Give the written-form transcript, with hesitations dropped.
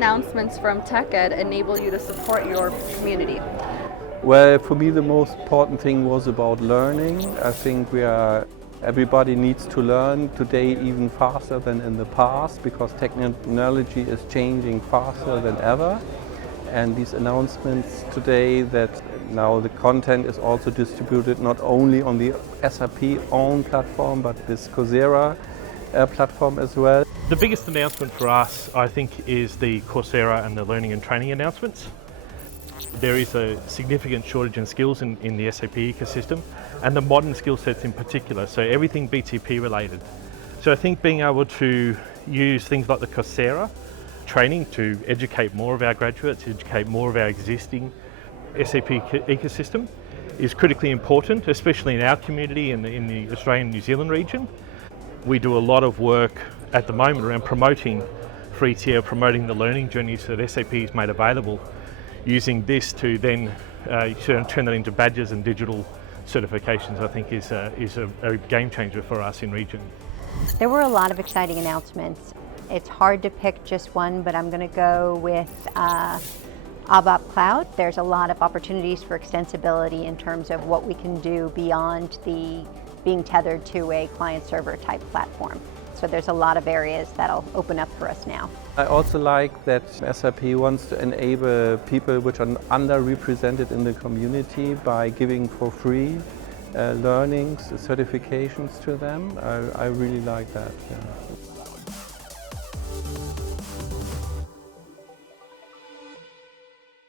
announcements from TechEd enable you to support your community? Well, for me the most important thing was about learning. I think everybody needs to learn today even faster than in the past, because technology is changing faster than ever. And these announcements today that now the content is also distributed not only on the SAP own platform but this Coursera platform as well. The biggest announcement for us, I think, is the Coursera and the learning and training announcements. There is a significant shortage in skills in the SAP ecosystem, and the modern skill sets in particular, so everything BTP related. So I think being able to use things like the Coursera training to educate more of our graduates, educate more of our existing SAP ecosystem is critically important, especially in our community in the Australian and New Zealand region. We do a lot of work at the moment around promoting free tier, promoting the learning journeys that SAP has made available, using this to then turn that into badges and digital certifications. I think is a game changer for us in region. There were a lot of exciting announcements. It's hard to pick just one, but I'm going to go with ABAP Cloud. There's a lot of opportunities for extensibility in terms of what we can do beyond being tethered to a client-server type platform. So there's a lot of areas that'll open up for us now. I also like that SAP wants to enable people which are underrepresented in the community by giving for free learnings, certifications to them. I really like that. Yeah.